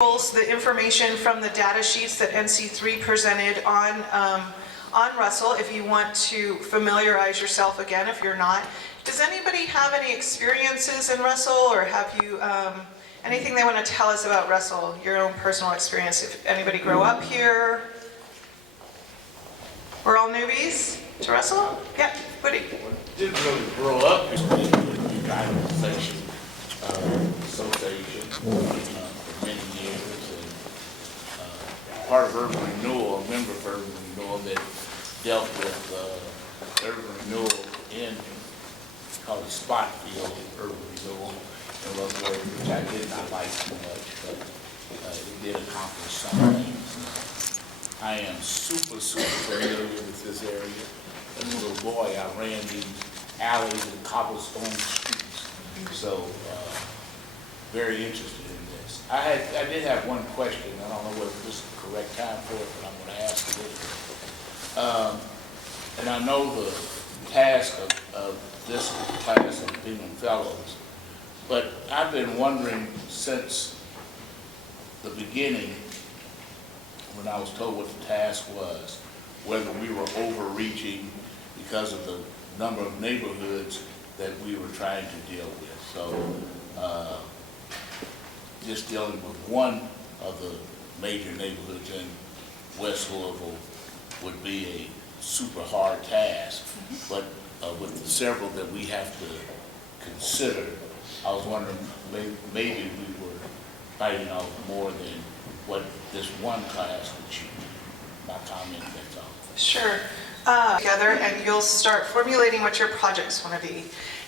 The information from the data sheets that NC3 presented on Russell, if you want to familiarize yourself again, if you're not. Does anybody have any experiences in Russell, or have you anything they want to tell us about Russell, your own personal experience? If anybody grow up here? We're all newbies to Russell? Yeah, Woody. Didn't really grow up in the guidance section association for many years, and part of urban renewal, a member of urban renewal that dealt with urban renewal in called the spot field urban renewal in Russell, which I did not like too much, but it did accomplish some things. I am super familiar with this area. As a little boy, I ran these alleys and cobblestone streets, so very interested in this. I did have one question. I don't know whether this is the correct time for it, but I'm going to ask it. And I know the task of this class of Bingham Fellows, but I've been wondering since the beginning, when I was told what the task was, whether we were overreaching because of the number of neighborhoods that we were trying to deal with. So just dealing with one of the major neighborhoods in West Louisville would be a super hard task, but with the several that we have to consider, I was wondering maybe we were biting off more than what this one class would choose. My comment, that's all. Sure. Together, and you'll start formulating what your projects want to be.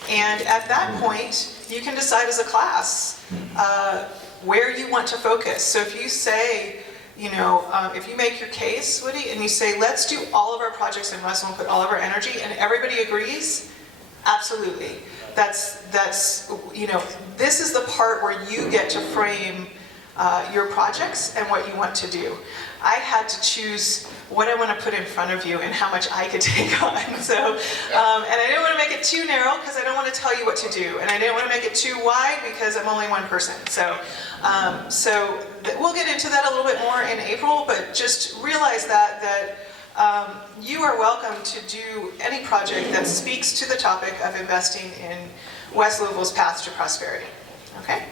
And at that point, you can decide as a class where you want to focus. So if you say, you know, if you make your case, Woody, and you say, let's do all of our projects in Russell and put all of our energy, and everybody agrees, absolutely. That's you know, this is the part where you get to frame your projects and what you want to do. I had to choose what I want to put in front of you and how much I could take on. So, and I didn't want to make it too narrow because I don't want to tell you what to do, and I didn't want to make it too wide because I'm only one person. So, we'll get into that a little bit more in April, but just realize that you are welcome to do any project that speaks to the topic of investing in West Louisville's path to prosperity. Okay?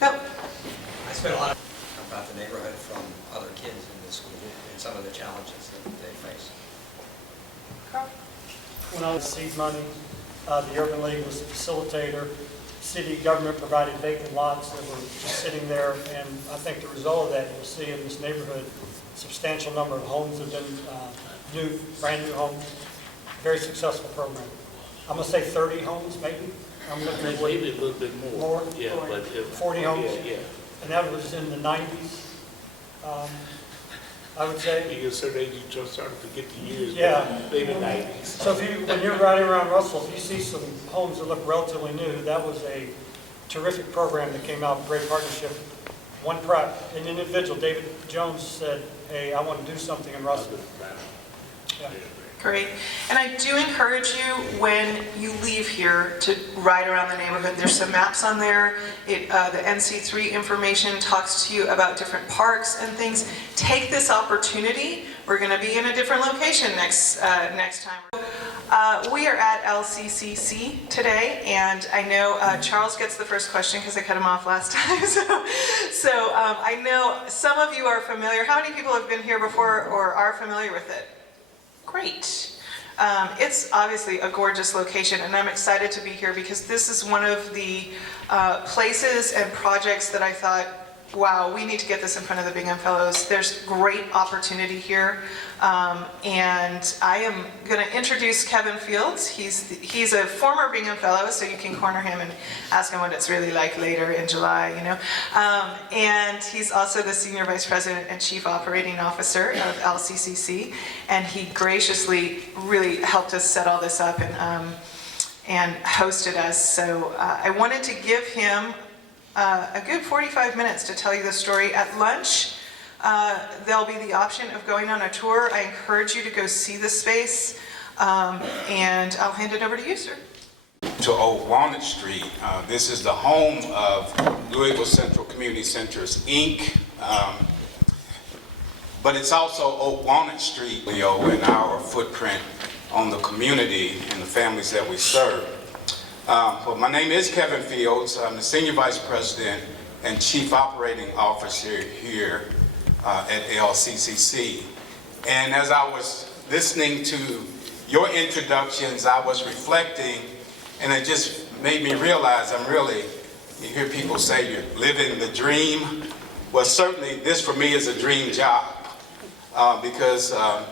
Bill? I spent a lot about the neighborhood from other kids in the school and some of the challenges that they face. Carl? When I was seed money, the Urban League was the facilitator. City government provided vacant lots that were just sitting there, and I think the result of that, you'll see in this neighborhood, a substantial number of homes have been brand new homes. Very successful program. I'm going to say 30 homes, maybe. I'm looking at maybe a little bit more. Yeah, but 40 homes. Yeah. And that was in the 90s, I would say. Because certainly you just started to get the years, yeah. Maybe 90s. So when you're riding around Russell, if you see some homes that look relatively new, that was a terrific program that came out, great partnership. An individual, David Jones, said, hey, I want to do something in Russell. Yeah. Great. And I do encourage you, when you leave here, to ride around the neighborhood. There's some maps on there. The NC3 information talks to you about different parks and things. Take this opportunity. We're going to be in a different location next time. We are at LCCC today, and I know Charles gets the first question because I cut him off last time. So I know some of you are familiar. How many people have been here before or are familiar with it? Great. It's obviously a gorgeous location, and I'm excited to be here because this is one of the places and projects that I thought, wow, we need to get this in front of the Bingham Fellows. There's great opportunity here, and I am going to introduce Kevin Fields. He's a former Bingham Fellow, so you can corner him and ask him what it's really like later in July, you know. And he's also the Senior Vice President and Chief Operating Officer of LCCC, and he graciously really helped us set all this up and hosted us. So I wanted to give him a good 45 minutes to tell you the story. At lunch, there'll be the option of going on a tour. I encourage you to go see the space, and I'll hand it over to you, sir. to Old Walnut Street. This is the home of Louisville Central Community Centers, Inc. But it's also Old Walnut Street, Leo, and our footprint on the community and the families that we serve. Well, my name is Kevin Fields. I'm the Senior Vice President and Chief Operating Officer here at LCCC. And as I was listening to your introductions, I was reflecting, and it just made me realize you hear people say you're living the dream. Well, certainly this for me is a dream job because I'll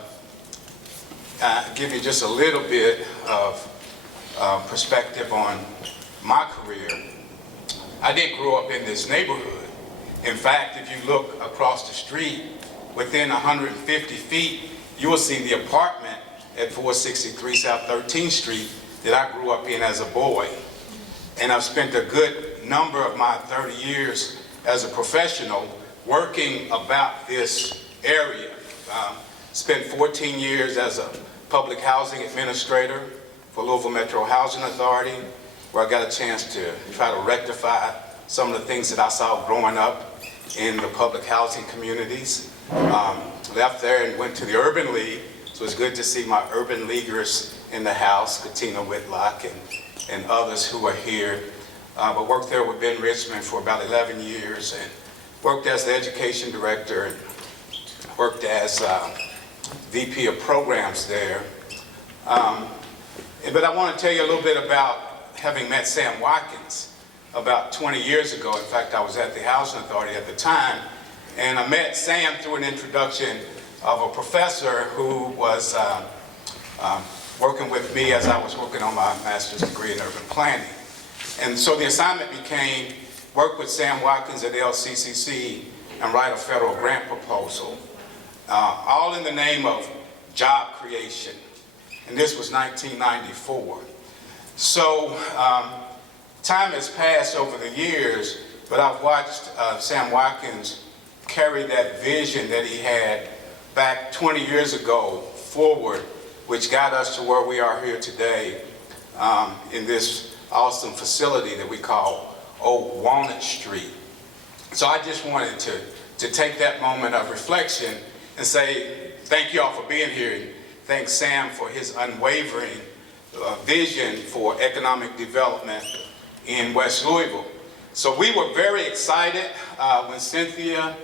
give you just a little bit of perspective on my career. I didn't grow up in this neighborhood. In fact, if you look across the street, within 150 feet, you will see the apartment at 463 South 13th Street that I grew up in as a boy. And I've spent a good number of my 30 years as a professional working about this area. Spent 14 years as a public housing administrator for Louisville Metro Housing Authority, where I got a chance to try to rectify some of the things that I saw growing up in the public housing communities. Left there and went to the Urban League, so it's good to see my urban leaguers in the house, Katina Whitlock and others who are here. But worked there with Ben Richmond for about 11 years and worked as the education director and worked as VP of programs there. But I want to tell you a little bit about having met Sam Watkins about 20 years ago. In fact, I was at the Housing Authority at the time, and I met Sam through an introduction of a professor who was working with me as I was working on my master's degree in urban planning. And so the assignment became work with Sam Watkins at LCCC and write a federal grant proposal, all in the name of job creation. And this was 1994. So time has passed over the years, but I've watched Sam Watkins carry that vision that he had back 20 years ago forward, which got us to where we are here today in this awesome facility that we call Old Walnut Street. So I just wanted to take that moment of reflection and say thank you all for being here, and thank Sam for his unwavering vision for economic development in West Louisville. So we were very excited when Cynthia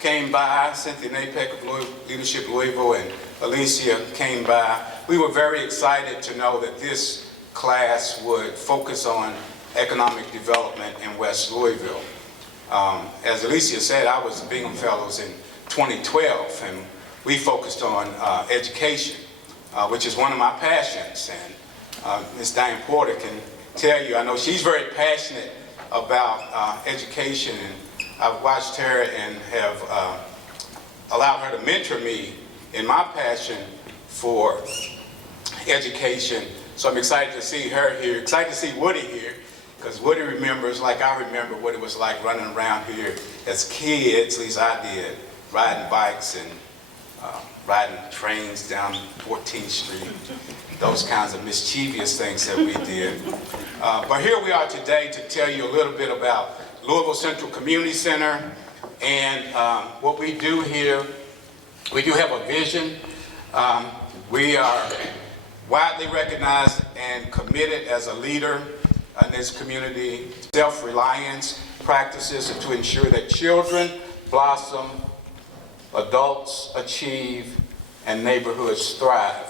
came by, Cynthia Napek of Leadership Louisville and Alicia came by. We were very excited to know that this class would focus on economic development in West Louisville. As Alicia said, I was Bingham Fellows in 2012, and we focused on education, which is one of my passions. And Ms. Diane Porter can tell you, I know she's very passionate about education, and I've watched her and have allowed her to mentor me in my passion for education. So I'm excited to see her here, excited to see Woody here, because Woody remembers, like I remember, what it was like running around here as kids, at least I did, riding bikes and riding trains down 14th Street, those kinds of mischievous things that we did. But here we are today to tell you a little bit about Louisville Central Community Center and what we do here. We do have a vision. We are widely recognized and committed as a leader in this community. Self-reliance practices to ensure that children blossom, adults achieve, and neighborhoods thrive.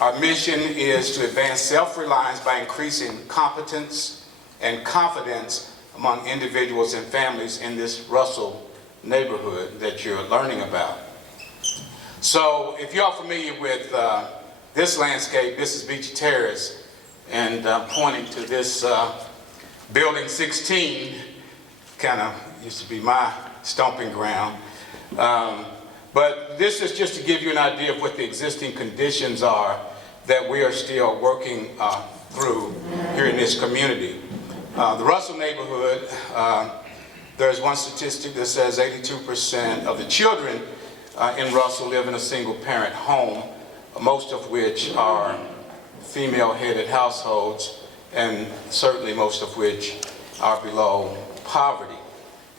Our mission is to advance self-reliance by increasing competence and confidence among individuals and families in this Russell neighborhood that you're learning about. So if you're familiar with this landscape, this is Beach Terrace, and pointing to this building 16, kind of used to be my stomping ground. But this is just to give you an idea of what the existing conditions are that we are still working through here in this community. The Russell neighborhood, there's one statistic that says 82% of the children in Russell live in a single parent home, most of which are female-headed households, and certainly most of which are below poverty.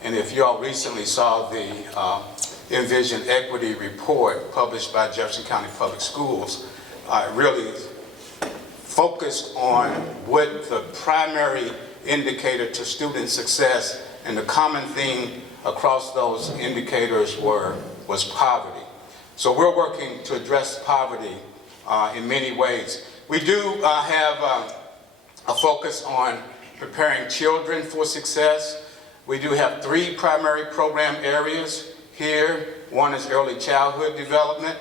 And if you all recently saw the Envision Equity Report published by Jefferson County Public Schools, really focused on what the primary indicator to student success, and the common theme across those indicators was poverty. So we're working to address poverty in many ways. We do have a focus on preparing children for success. We do have 3 primary program areas here. One is early childhood development.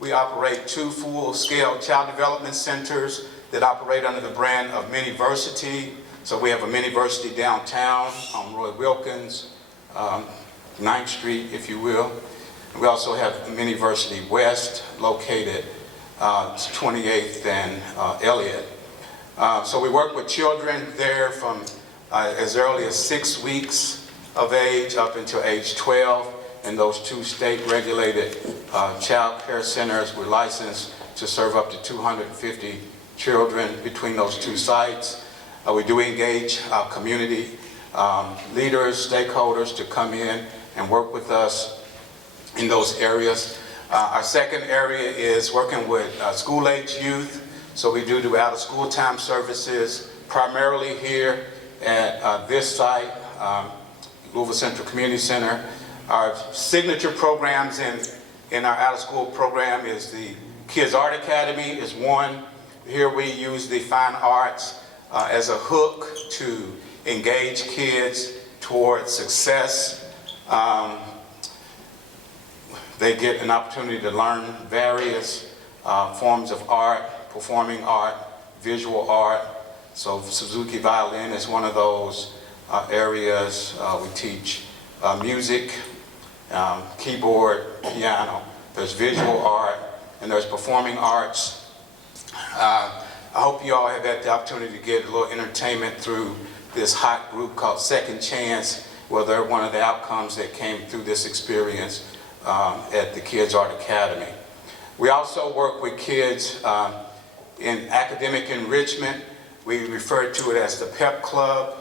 We operate 2 full-scale child development centers that operate under the brand of Miniversity. So we have a Miniversity downtown on Roy Wilkins, 9th Street, if you will. We also have Miniversity West, located 28th and Elliott. So we work with children there from as early as 6 weeks of age up until age 12. In those 2 state-regulated child care centers, we're licensed to serve up to 250 children between those 2 sites. We do engage community leaders, stakeholders to come in and work with us in those areas. Our second area is working with school-age youth. So we do out-of-school time services, primarily here at this site, Louisville Central Community Center. Our signature programs in our out-of-school program is the Kids Art Academy is one. Here we use the fine arts as a hook to engage kids toward success. They get an opportunity to learn various forms of art, performing art, visual art. So Suzuki violin is one of those areas. We teach music, keyboard, piano. There's visual art, and there's performing arts. I hope you all have had the opportunity to get a little entertainment through this hot group called Second Chance, where they're one of the outcomes that came through this experience at the Kids Art Academy. We also work with kids in academic enrichment. We refer to it as the PEP Club,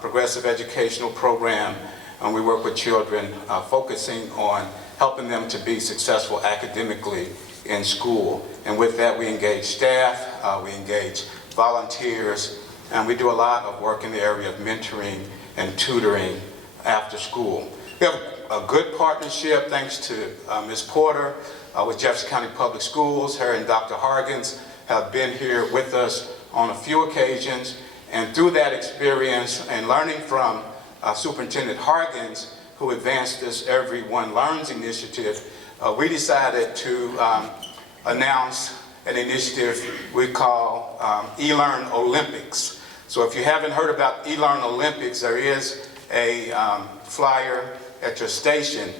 Progressive Educational Program, and we work with children focusing on helping them to be successful academically in school. And with that, we engage staff, we engage volunteers, and we do a lot of work in the area of mentoring and tutoring after school. We have a good partnership, thanks to Ms. Porter, with Jefferson County Public Schools. Her and Dr. Hargens have been here with us on a few occasions, and through that experience and learning from Superintendent Hargens, who advanced this Everyone Learns initiative, we decided to announce an initiative we call eLearn Olympics. So if you haven't heard about eLearn Olympics, there is a flyer at your station.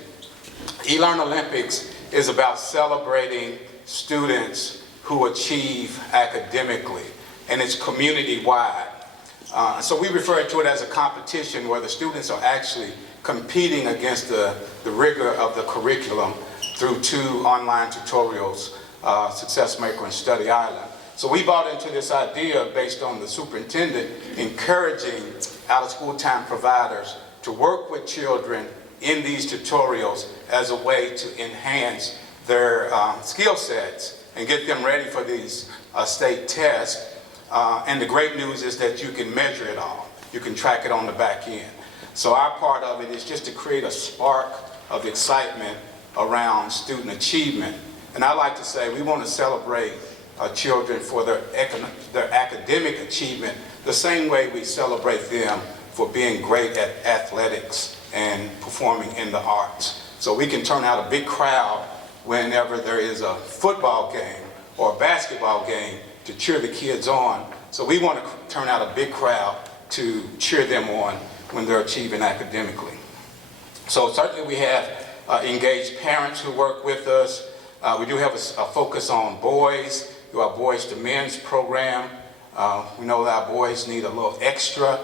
eLearn Olympics is about celebrating students who achieve academically, and it's community-wide. So we refer to it as a competition where the students are actually competing against the rigor of the curriculum through 2 online tutorials, Success Maker and Study Island. So we bought into this idea based on the superintendent encouraging out-of-school time providers to work with children in these tutorials as a way to enhance their skill sets and get them ready for these state tests. And the great news is that you can measure it all. You can track it on the back end. So our part of it is just to create a spark of excitement around student achievement. And I like to say we want to celebrate children for their academic achievement the same way we celebrate them for being great at athletics and performing in the arts. So we can turn out a big crowd whenever there is a football game or a basketball game to cheer the kids on. So we want to turn out a big crowd to cheer them on when they're achieving academically. So certainly we have engaged parents who work with us. We do have a focus on boys. We have our Boys to Men's program. We know that our boys need a little extra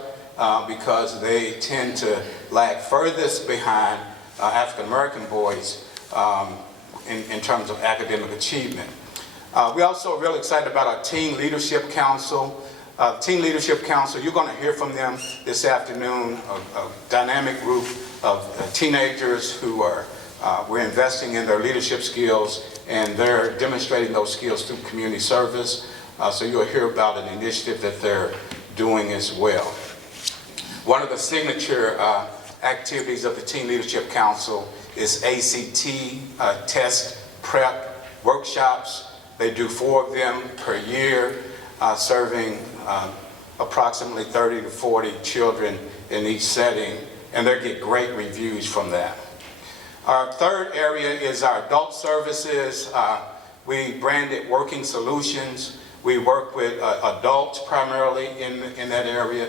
because they tend to lag furthest behind African American boys in terms of academic achievement. We're also really excited about our Teen Leadership Council. Teen Leadership Council, you're going to hear from them this afternoon, a dynamic group of teenagers who are, we're investing in their leadership skills, and they're demonstrating those skills through community service. So you'll hear about an initiative that they're doing as well. One of the signature activities of the Teen Leadership Council is ACT test prep workshops. They do 4 of them per year, serving approximately 30 to 40 children in each setting, and they get great reviews from that. Our third area is our adult services. We brand it Working Solutions. We work with adults primarily in that area.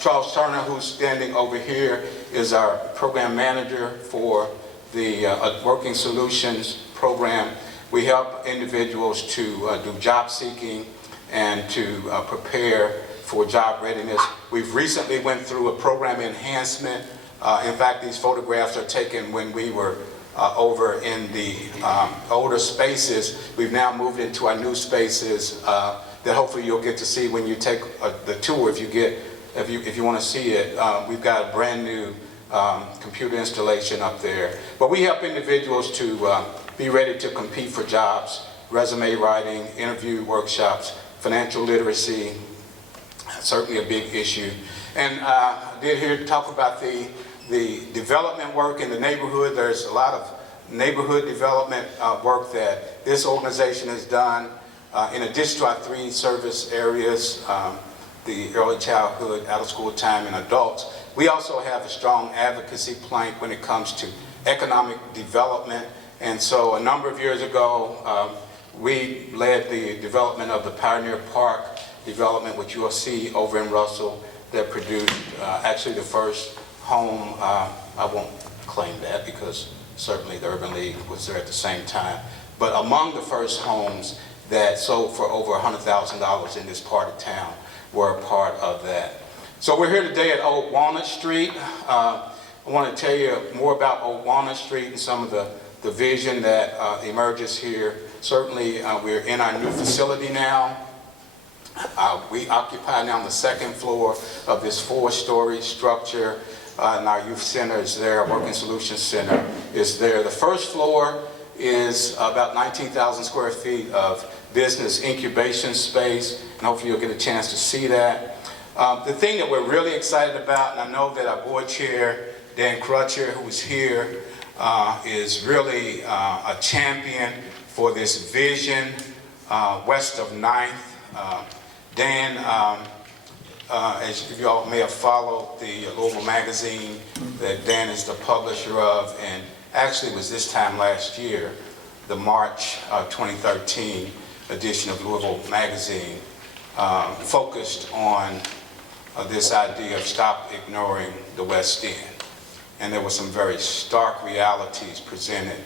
Charles Turner, who's standing over here, is our program manager for the Working Solutions program. We help individuals to do job seeking and to prepare for job readiness. We've recently went through a program enhancement. In fact, these photographs are taken when we were over in the older spaces. We've now moved into our new spaces that hopefully you'll get to see when you take the tour if you want to see it. We've got a brand new computer installation up there. But we help individuals to be ready to compete for jobs, resume writing, interview workshops, financial literacy, certainly a big issue. And I did hear talk about the development work in the neighborhood. There's a lot of neighborhood development work that this organization has done in addition to our 3 service areas, the early childhood, out of school time, and adults. We also have a strong advocacy plank when it comes to economic development. And so a number of years ago, we led the development of the Pioneer Park development, which you'll see over in Russell, that produced actually the first home. I won't claim that because certainly the Urban League was there at the same time, but among the first homes that sold for over $100,000 in this part of town were a part of that. So we're here today at Old Walnut Street. I want to tell you more about Old Walnut Street and some of the vision that emerges here. Certainly we're in our new facility now. We occupy now the 2nd floor of this 4-story structure, and our youth center is there, our Working Solutions Center is there. The 1st floor is about 19,000 square feet of business incubation space, and hopefully you'll get a chance to see that. The thing that we're really excited about, and I know that our board chair, Dan Crutcher, who's here, is really a champion for this vision west of 9th. Dan, as you all may have followed the Louisville magazine that Dan is the publisher of, and actually was this time last year, the March 2013 edition of Louisville magazine, focused on this idea of stop ignoring the West End. And there were some very stark realities presented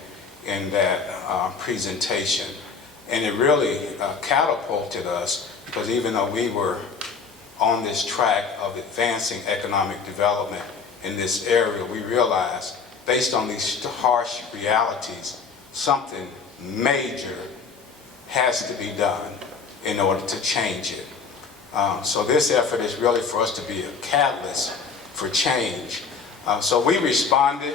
in that presentation. And it really catapulted us, because even though we were on this track of advancing economic development in this area, we realized, based on these harsh realities, something major has to be done in order to change it. So this effort is really for us to be a catalyst for change. So we responded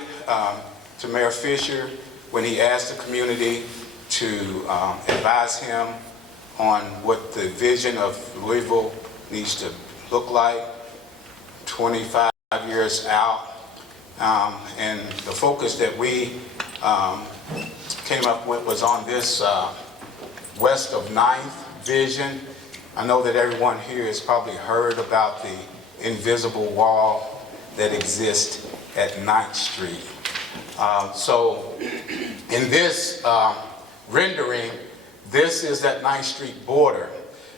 to Mayor Fisher when he asked the community to advise him on what the vision of Louisville needs to look like 25 years out. And the focus that we came up with was on this west of 9th vision. I know that everyone here has probably heard about the invisible wall that exists at 9th Street. So in this rendering, this is that 9th Street border.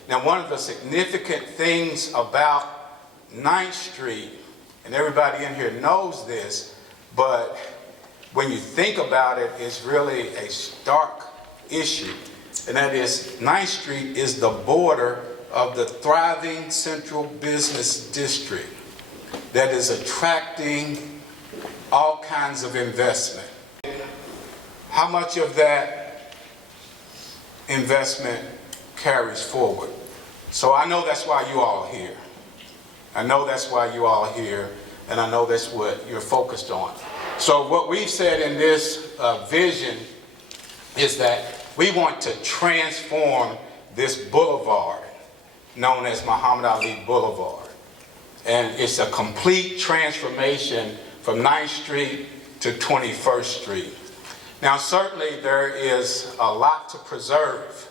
Now, one of the significant things about 9th Street, and everybody in here knows this, but when you think about it, it's really a stark issue. And that is, 9th Street is the border of the thriving central business district that is attracting all kinds of investment. How much of that investment carries forward? So I know that's why you all are here. I know that's why you all are here, and I know that's what you're focused on. So what we've said in this vision is that we want to transform this boulevard known as Muhammad Ali Boulevard. And it's a complete transformation from 9th Street to 21st Street. Now, certainly there is a lot to preserve.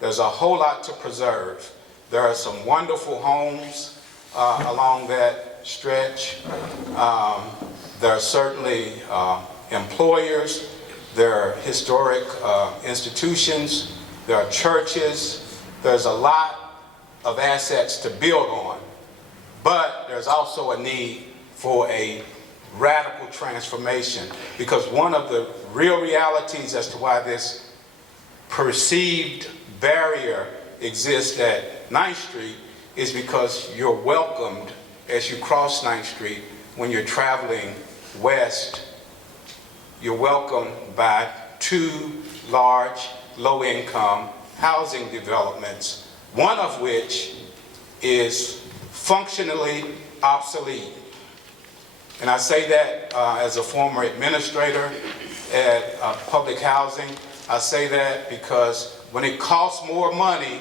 There's a whole lot to preserve. There are some wonderful homes along that stretch. There are certainly employers. There are historic institutions. There are churches. There's a lot of assets to build on. But there's also a need for a radical transformation, because one of the real realities as to why this perceived barrier exists at 9th Street is because you're welcomed as you cross 9th Street when you're traveling west. You're welcomed by two large low-income housing developments, one of which is functionally obsolete. And I say that as a former administrator at public housing. I say that because when it costs more money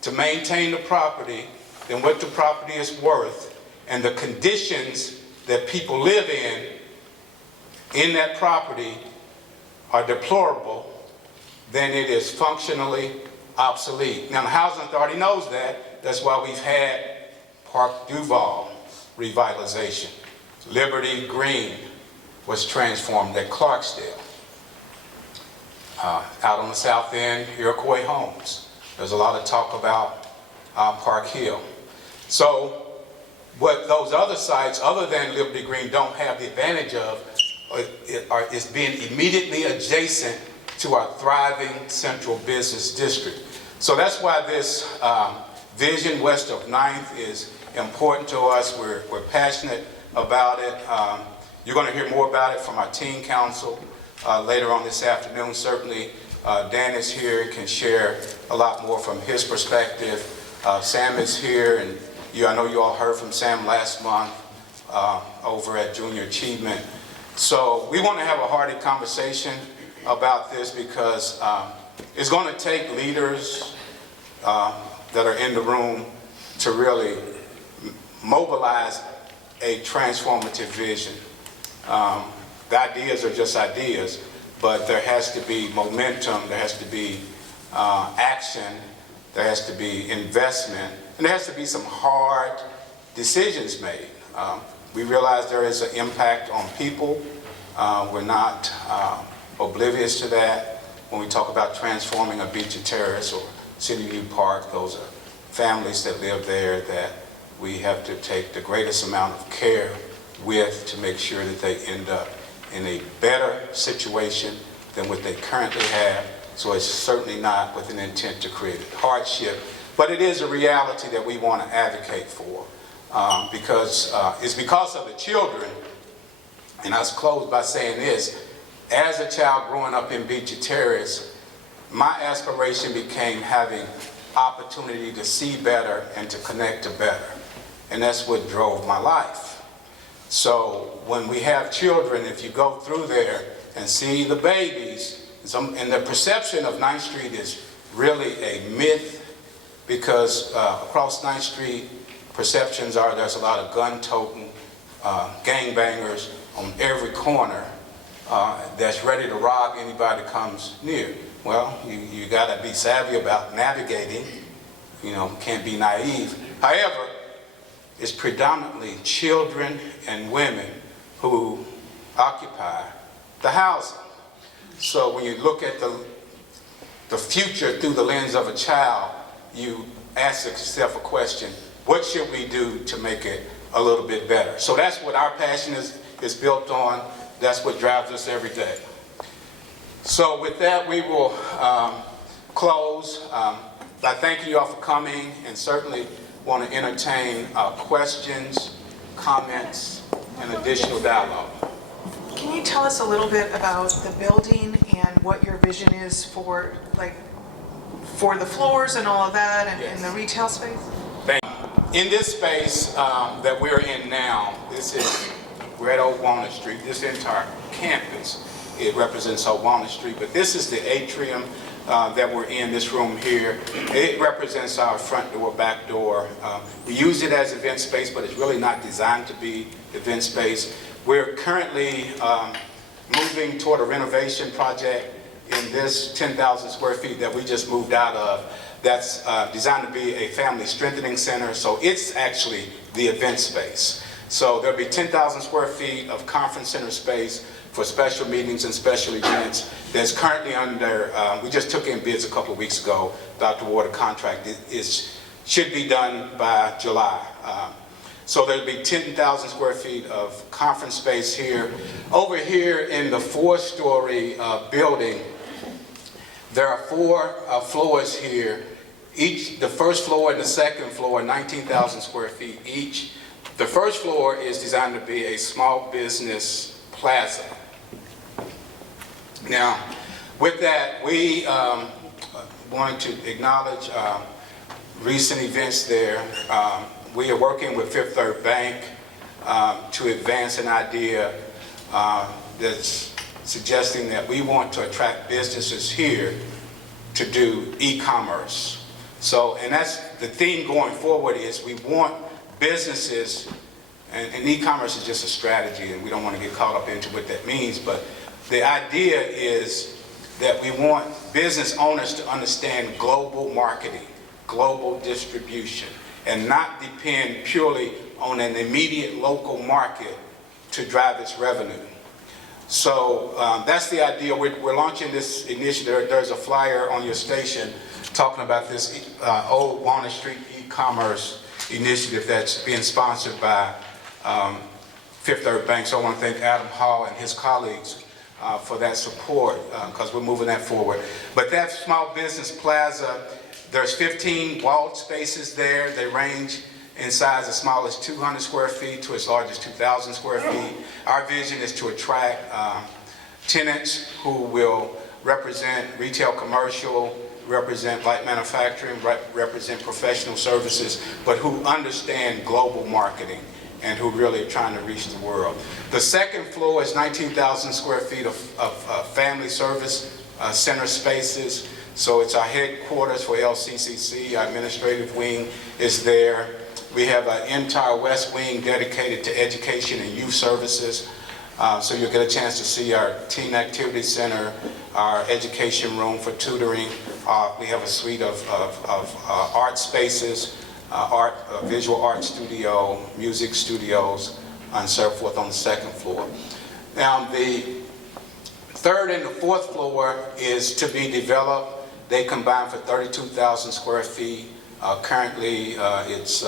to maintain the property than what the property is worth, and the conditions that people live in that property are deplorable, then it is functionally obsolete. Now, the Housing Authority knows that. That's why we've had Park Duval revitalization. Liberty Green was transformed at Clarksdale. Out on the south end, Iroquois Homes. There's a lot of talk about Park Hill. So what those other sites, other than Liberty Green, don't have the advantage of is being immediately adjacent to our thriving central business district. So that's why this vision west of 9th is important to us. We're passionate about it. You're going to hear more about it from our teen council later on this afternoon. Certainly, Dan is here and can share a lot more from his perspective. Sam is here, and I know you all heard from Sam last month over at Junior Achievement. So we want to have a hearty conversation about this because it's going to take leaders that are in the room to really mobilize a transformative vision. The ideas are just ideas, but there has to be momentum, there has to be action, there has to be investment, and there has to be some hard decisions made. We realize there is an impact on people. We're not oblivious to that. When we talk about transforming a Beecher Terrace or City View Park, those are families that live there that we have to take the greatest amount of care with to make sure that they end up in a better situation than what they currently have. So it's certainly not with an intent to create hardship, but it is a reality that we want to advocate for because it's because of the children. And I was closed by saying this: as a child growing up in Beecher Terrace, my aspiration became having opportunity to see better and to connect to better. And that's what drove my life. So when we have children, if you go through there and see the babies, and the perception of 9th Street is really a myth, because across 9th Street, perceptions are there's a lot of gun-toting gangbangers on every corner that's ready to rob anybody that comes near. Well, you got to be savvy about navigating, can't be naive. However, it's predominantly children and women who occupy the housing. So when you look at the future through the lens of a child, you ask yourself a question: what should we do to make it a little bit better? So that's what our passion is built on. That's what drives us every day. So with that, we will close by thanking you all for coming, and certainly want to entertain questions, comments, and additional dialogue. Can you tell us a little bit about the building and what your vision is for, like, for the floors and all of that, and Yes. in the retail space? In this space that we're in now, we're at Old Walnut Street. This entire campus, it represents Old Walnut Street, but this is the atrium that we're in, this room here. It represents our front door, back door. We use it as event space, but it's really not designed to be event space. We're currently moving toward a renovation project in this 10,000 square feet that we just moved out of. That's designed to be a family strengthening center, so it's actually the event space. So there'll be 10,000 square feet of conference center space for special meetings and special events. That's currently under, we just took in bids a couple of weeks ago about the award contract. It should be done by July. So there'll be 10,000 square feet of conference space here. Over here in the 4-story building, there are 4 floors here. The first floor and the second floor, 19,000 square feet each. The first floor is designed to be a small business plaza. Now, with that, we wanted to acknowledge recent events there. We are working with Fifth Third Bank to advance an idea that's suggesting that we want to attract businesses here to do e-commerce. So, and that's the theme going forward, is we want businesses, and e-commerce is just a strategy, and we don't want to get caught up into what that means, but the idea is that we want business owners to understand global marketing, global distribution, and not depend purely on an immediate local market to drive its revenue. So that's the idea. We're launching this initiative. There's a flyer on your station talking about this Old Walnut Street e-commerce initiative that's being sponsored by Fifth Third Bank. So I want to thank Adam Hall and his colleagues for that support, because we're moving that forward. But that small business plaza, there's 15 walled spaces there. They range in size as small as 200 square feet to as large as 2,000 square feet. Our vision is to attract tenants who will represent retail, commercial, represent light manufacturing, represent professional services, but who understand global marketing and who really are trying to reach the world. The second floor is 19,000 square feet of family service center spaces. So it's our headquarters for LCCC. Our administrative wing is there. We have an entire west wing dedicated to education and youth services. So you'll get a chance to see our teen activity center, our education room for tutoring. We have a suite of art spaces, visual art studio, music studios, and so forth on the second floor. Now the third and the fourth floor is to be developed. They combine for 32,000 square feet. Currently it's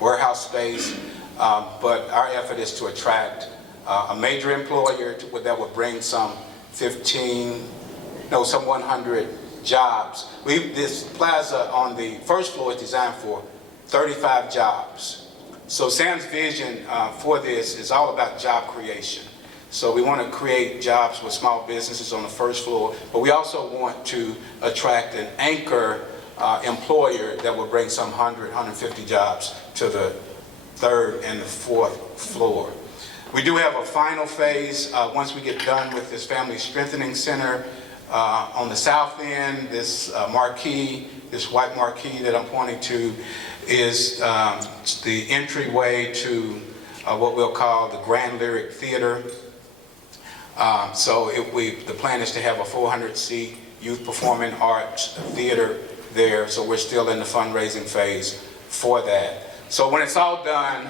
warehouse space, but our effort is to attract a major employer that will bring some 100 jobs. This plaza on the first floor is designed for 35 jobs. So Sam's vision for this is all about job creation. So we want to create jobs with small businesses on the first floor, but we also want to attract an anchor employer that will bring some 150 jobs to the third and the fourth floor. We do have a final phase once we get done with this Family Strengthening Center. On the south end, this marquee, this white marquee that I'm pointing to, is the entryway to what we'll call the Grand Lyric Theater. The plan is to have a 400-seat youth performing arts theater there, so we're still in the fundraising phase for that. So when it's all done,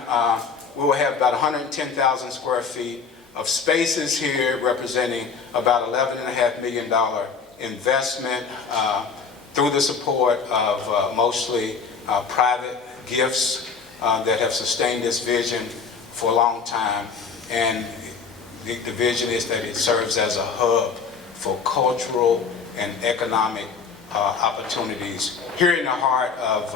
we will have about 110,000 square feet of spaces here, representing about $11.5 million investment through the support of mostly private gifts that have sustained this vision for a long time. And the vision is that it serves as a hub for cultural and economic opportunities here in the heart of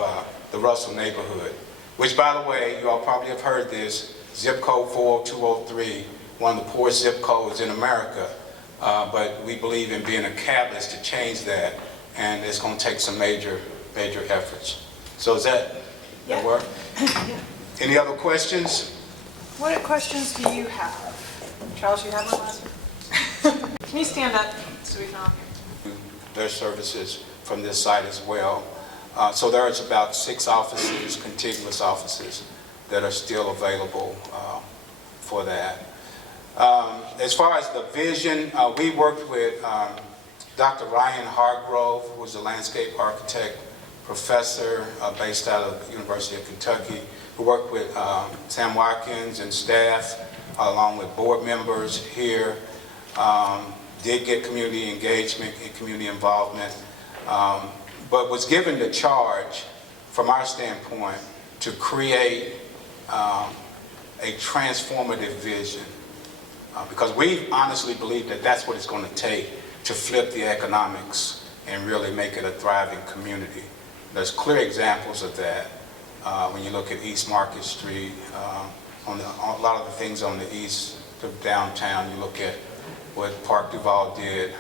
the Russell neighborhood, which, by the way, you all probably have heard this, zip code 40203, one of the poorest zip codes in America, but we believe in being a catalyst to change that and it's going to take some major efforts. So is that Yeah. work? Yeah. Any other questions? What questions do you have? Charles, you have one last one? Can you stand up so we can all hear? Their services from this site as well. So there's about 6 offices, contiguous offices, that are still available for that. As far as the vision, we worked with Dr. Ryan Hargrove, who was a landscape architect professor based out of the University of Kentucky, who worked with Sam Watkins and staff, along with board members here, did get community engagement and community involvement, but was given the charge, from our standpoint, to create a transformative vision. Because we honestly believe that that's what it's going to take to flip the economics and really make it a thriving community. There's clear examples of that when you look at East Market Street, on a lot of the things on the east of downtown. You look at what Park Duval did.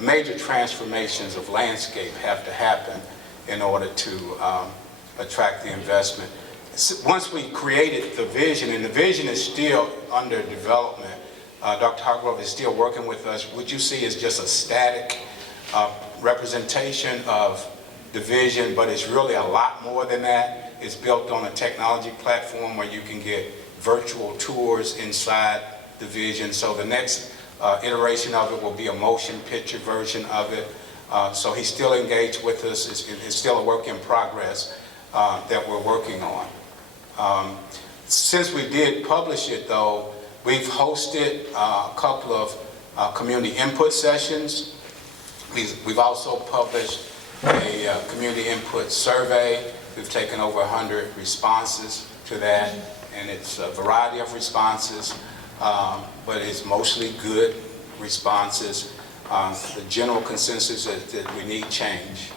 Major transformations of landscape have to happen in order to attract the investment. Once we created the vision, and the vision is still under development, Dr. Hargrove is still working with us. What you see is just a static representation of the vision, but it's really a lot more than that. It's built on a technology platform where you can get virtual tours inside the vision. So the next iteration of it will be a motion picture version of it. So he's still engaged with us. It's still a work in progress that we're working on. Since we did publish it, though, we've hosted a couple of community input sessions. We've also published a community input survey. We've taken over 100 responses to that, and it's a variety of responses, but it's mostly good responses. The general consensus is that we need change.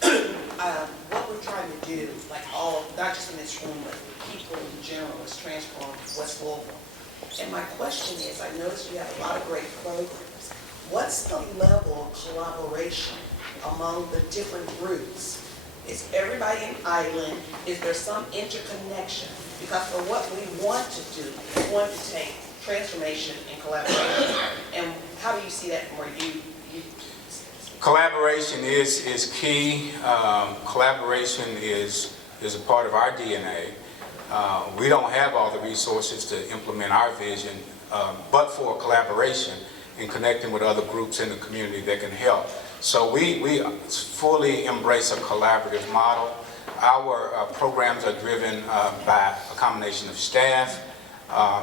What we're trying to do, like all, not just in this room, but people in general, is transform West Louisville. And my question is, I noticed you have a lot of great programs. What's the level of collaboration among the different groups? Is everybody an island? Is there some interconnection? Because for what we want to do, we want to take transformation and collaboration. And how do you see that from where you Collaboration is key. Collaboration is a part of our DNA. We don't have all the resources to implement our vision, but for collaboration and connecting with other groups in the community that can help. So we fully embrace a collaborative model. Our programs are driven by a combination of staff,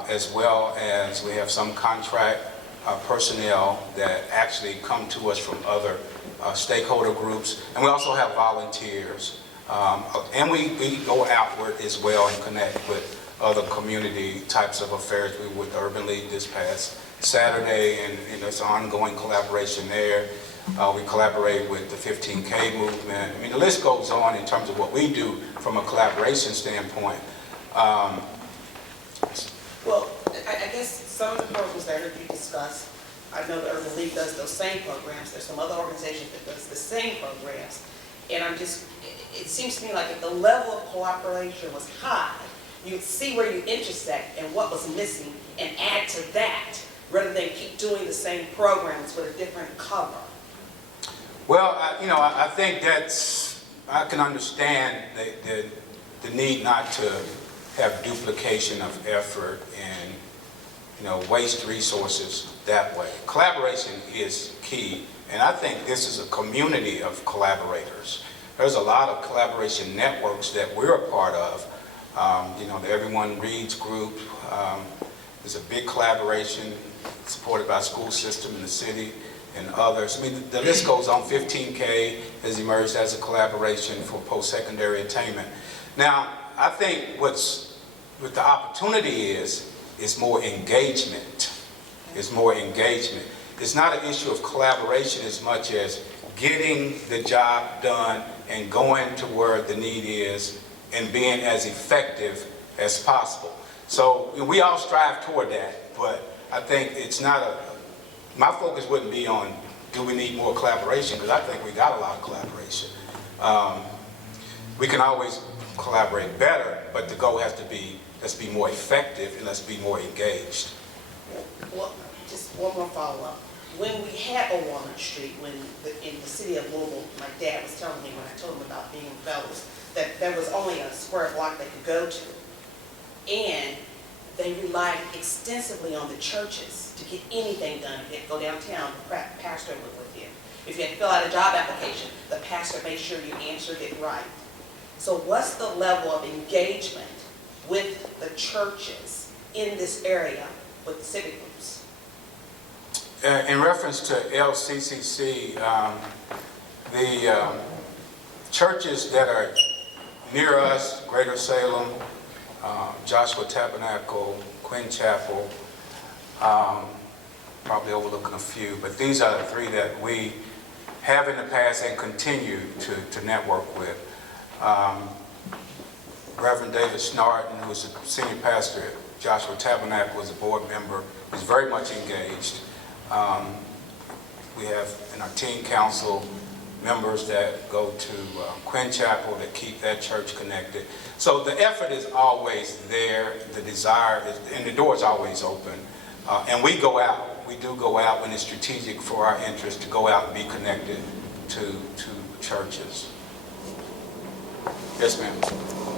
as well as we have some contract personnel that actually come to us from other stakeholder groups, and we also have volunteers. And we go outward as well and connect with other community types of affairs. We were with the Urban League this past Saturday, and there's ongoing collaboration there. We collaborate with the 15K movement. I mean, the list goes on in terms of what we do from a collaboration standpoint. Well, I guess some of the programs that I heard you discuss, I know the Urban League does those same programs. There's some other organizations that does the same programs. And it seems to me like if the level of cooperation was high, you'd see where you intersect and what was missing and add to that, rather than keep doing the same programs with a different cover. Well, I think I can understand the need not to have duplication of effort and waste resources that way. Collaboration is key, and I think this is a community of collaborators. There's a lot of collaboration networks that we're a part of. The Everyone Reads group is a big collaboration supported by the school system in the city and others. I mean, the list goes on. 15K has emerged as a collaboration for post-secondary attainment. Now, I think what the opportunity is more engagement. It's more engagement. It's not an issue of collaboration as much as getting the job done and going to where the need is and being as effective as possible. So we all strive toward that, but I think it's not my focus wouldn't be on do we need more collaboration? Because I think we got a lot of collaboration. We can always collaborate better, but the goal has to be, let's be more effective and let's be more engaged. Well, just one more follow-up. When we had on Walnut Street, in the city of Louisville, my dad was telling me when I told him about Bingham Fellows, that there was only a square block they could go to. And they relied extensively on the churches to get anything done. If you had to go downtown, the pastor would with you. If you had to fill out a job application, the pastor made sure you answered it right. So what's the level of engagement with the churches in this area with the civic groups? In reference to LCCC, the churches that are near us, Greater Salem, Joshua Tabernacle, Quinn Chapel, probably overlooking a few, but these are the three that we have in the past and continue to network with. Reverend David Snarton, who is the senior pastor at Joshua Tabernacle, is a board member, is very much engaged. We have in our teen council members that go to Quinn Chapel that keep that church connected. So the effort is always there, the desire is, and the door is always open. And we go out, we do go out when it's strategic for our interest to go out and be connected to churches. Yes, ma'am.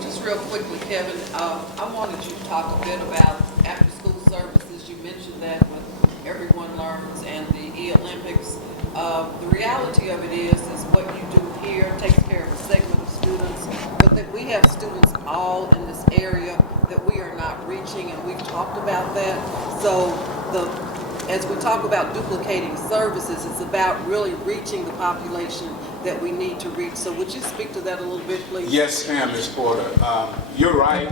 Just real quickly, Kevin, I wanted you to talk a bit about after-school services. You mentioned that with Everyone Learns and the E-Olympics. The reality of it is what you do here takes care of a segment of students, but that we have students all in this area that we are not reaching, and we've talked about that. So as we talk about duplicating services, it's about really reaching the population that we need to reach. So would you speak to that a little bit, please? Yes, ma'am, Ms. Porter. You're right,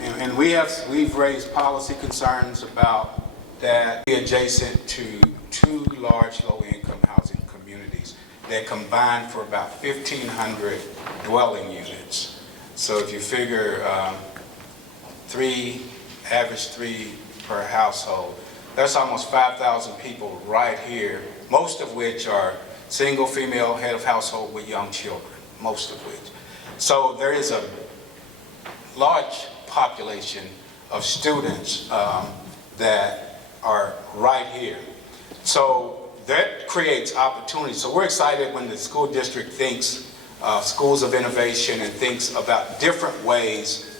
and we've raised policy concerns about that adjacent to two large low-income housing communities that combine for about 1,500 dwelling units. So if you figure average three per household, that's almost 5,000 people right here, most of which are single female head of household with young children, most of which. So there is a large population of students that are right here. So that creates opportunity. So we're excited when the school district thinks schools of innovation and thinks about different ways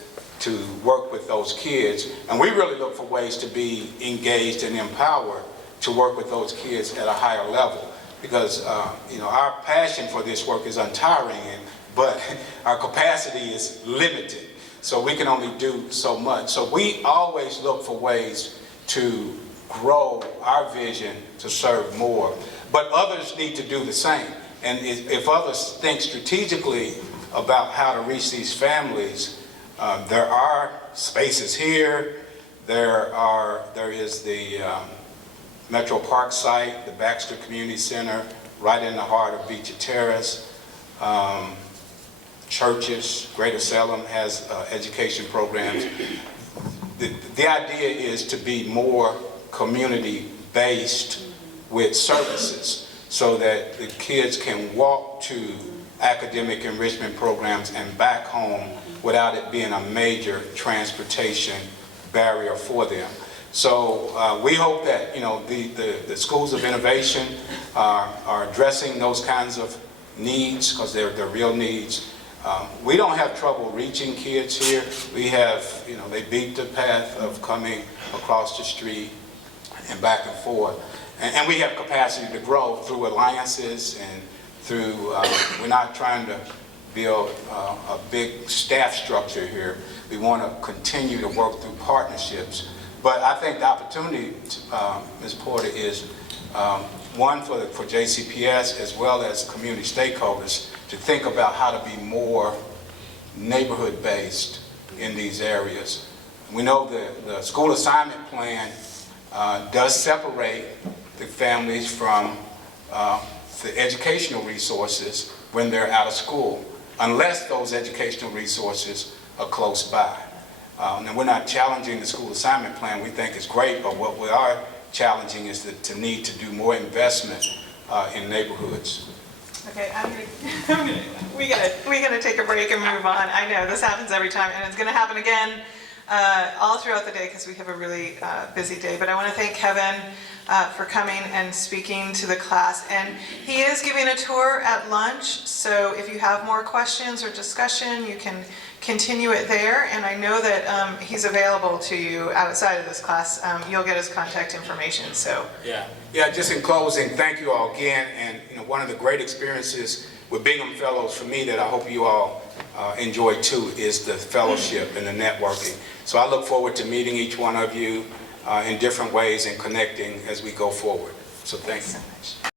to work with those kids. And we really look for ways to be engaged and empowered to work with those kids at a higher level. Because our passion for this work is untiring, but our capacity is limited. So we can only do so much. So we always look for ways to grow our vision to serve more. But others need to do the same. And if others think strategically about how to reach these families, there are spaces here. There is the Metro Park site, the Baxter Community Center, right in the heart of Beecher Terrace. Churches, Greater Salem has education programs. The idea is to be more community-based with services so that the kids can walk to academic enrichment programs and back home without it being a major transportation barrier for them. So we hope that the schools of innovation are addressing those kinds of needs, because they're real needs. We don't have trouble reaching kids here. We have, they beat the path of coming across the street and back and forth. And we have capacity to grow through alliances and through, we're not trying to build a big staff structure here. We want to continue to work through partnerships. But I think the opportunity, Ms. Porter, is one for JCPS as well as community stakeholders to think about how to be more neighborhood-based in these areas. We know the school assignment plan does separate the families from the educational resources when they're out of school, unless those educational resources are close by. And we're not challenging the school assignment plan. We think it's great, but what we are challenging is the need to do more investment in neighborhoods. Okay, we gotta take a break and move on. I know, this happens every time, and it's gonna happen again all throughout the day because we have a really busy day. But I want to thank Kevin for coming and speaking to the class. And he is giving a tour at lunch, so if you have more questions or discussion, you can continue it there. And I know that he's available to you outside of this class. You'll get his contact information, so. Yeah, just in closing, thank you all again. And one of the great experiences with Bingham Fellows for me that I hope you all enjoy too is the fellowship and the networking. So I look forward to meeting each one of you in different ways and connecting as we go forward. So thanks. Thanks so much.